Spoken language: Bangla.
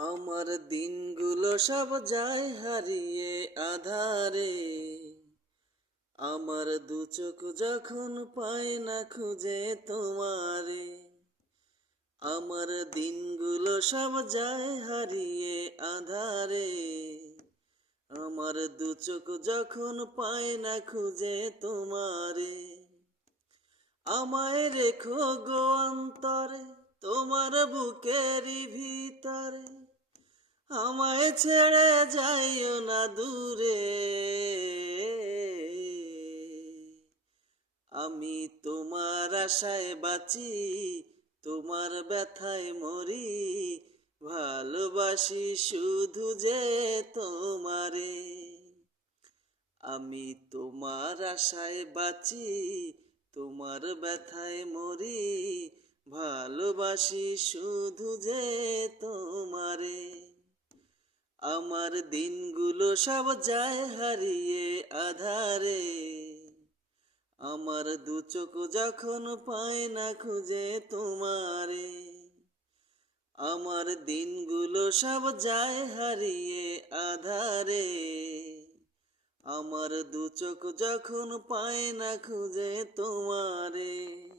আমার দিনগুলো সব যায় হারিয়ে আধারে। আমার দু চোখ যখন পায় না খুঁজে তোমারে। আমার দিনগুলো সব যায় হারিয়ে আধারে। আমার দু চোখ যখন পায় না খুঁজে তোমারে। আমায় রেখো গো অন্তরে, তোমার বুকেরই ভিতরে। আমায় ছেড়ে যাইও না দূরে। আমি তোমার আশায় বাঁচি, তোমার ব্যথায় মরি। ভালোবাসি শুধু যে তোমারে। আমি তোমার আশায় বাঁচি, তোমার ব্যথায় মরি। ভালোবাসি শুধু যে তোমারে। আমার দিনগুলো সব যায় হারিয়ে আধারে। আমার দু চোখ যখন পায় না খুঁজে তোমারে। আমার দিনগুলো সব যায় হারিয়ে আধারে। আমার দু চোখ যখন পায় না খুঁজে তোমারে।